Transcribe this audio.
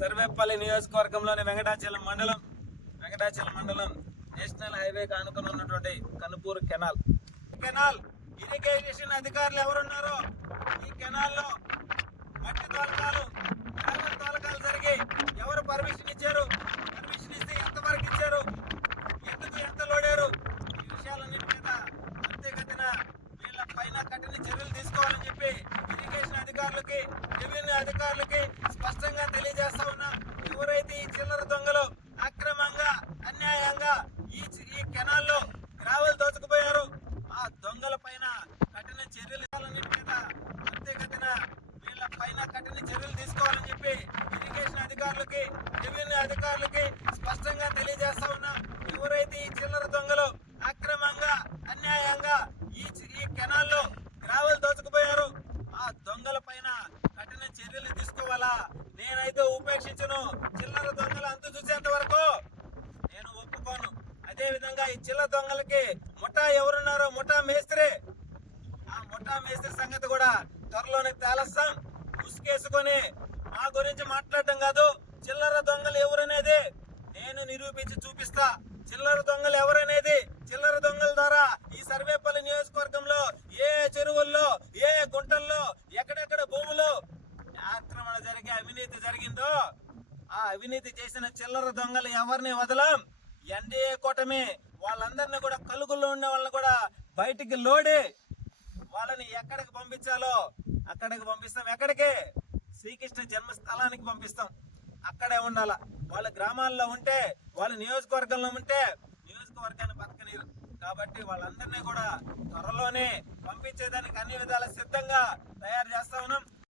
సర్వేపల్లి నియోజకవర్గంలోని వెంకటాచలం మండలం వెంకటాచలం మండలం నేషనల్ హైవే ఆనుకుని ఉన్నటువంటి కనుపూర్ కెనాల్. కెనాల్ ఇరిగేషన్ అధికారులు ఎవరున్నారో ఈ కెనాల్లో మట్టి తోలకాలు చర్యలు తీసుకోవాలని చెప్పి ఇరిగేషన్ అధికారులకి రెవెన్యూ అధికారులకి స్పష్టంగా తెలియజేస్తా ఉన్నా. ఎవరైతే ఈ చిల్లర దొంగలు అక్రమంగా అన్యాయంగా ఈ ఈ కెనాల్లో గ్రావెల్ దోచుకుపోయారు ఆ దొంగల పైన కఠిన చర్యలు తీసుకోవాలన్నిటి మీద అంతేగతిన వీళ్ళ పైన కఠిన చర్యలు తీసుకోవాలని చెప్పి ఇరిగేషన్ అధికారులకి రెవెన్యూ అధికారులకి స్పష్టంగా తెలియజేస్తా ఉన్నా. ఎవరైతే ఈ చిల్లర దొంగలు అక్రమంగా అన్యాయంగా ఈ చి- ఈ కెనాల్లో గ్రావెల్ దోచుకుపోయారు ఆ దొంగల పైన కఠిన చర్యలు నేనైతే ఉపేక్షించను. చిల్లర దొంగలు అంతు చూసేంత వరకు నేను ఒప్పుకోను. అదే విధంగా ఈ చిల్లర దొంగలకి ముఠా ఎవరున్నారో ముఠా మేస్త్రి. ఆ ముఠా మేస్త్రి సంగతి కూడా త్వరలోనే తేలస్తాం. ఉసుకేసుకొని మా గురించి మాట్లాడటం కాదు చిల్లర దొంగలు ఎవరనేది నేను నిరూపించి చూపిస్తా. చిల్లర దొంగలు ఎవరనేది? చిల్లర దొంగల ద్వారా ఈ సర్వేపల్లి నియోజకవర్గంలో ఏ చెరువుల్లో ఏ గుంటల్లో ఎక్కడెక్కడ భూములు జరిగే అవినీతి జరిగిందో ఆ అవినీతి చేసిన చిల్లర దొంగలు ఎవరిని వదలం? ఎన్డీఏ కూటమి వాళ్ళందరినీ కూడా కలుగుల్లో ఉన్న వాళ్ళని కూడా బయటికి లోడి. వాళ్ళని ఎక్కడికి పంపించాలో అక్కడికి పంపిస్తాం. ఎక్కడికి? శ్రీకృష్ణ జన్మస్థలానికి పంపిస్తాం. అక్కడే ఉండాల. వాళ్ళ గ్రామాల్లో ఉంటే వాళ్ళ నియోజకవర్గంలో ఉంటే నియోజకవర్గాన్ని బతకనీరు. కాబట్టి వాళ్ళందరినీ కూడా త్వరలోనే పంపించేదానికి అన్ని విధాల సిద్ధంగా తయారు చేస్తా ఉన్నాం.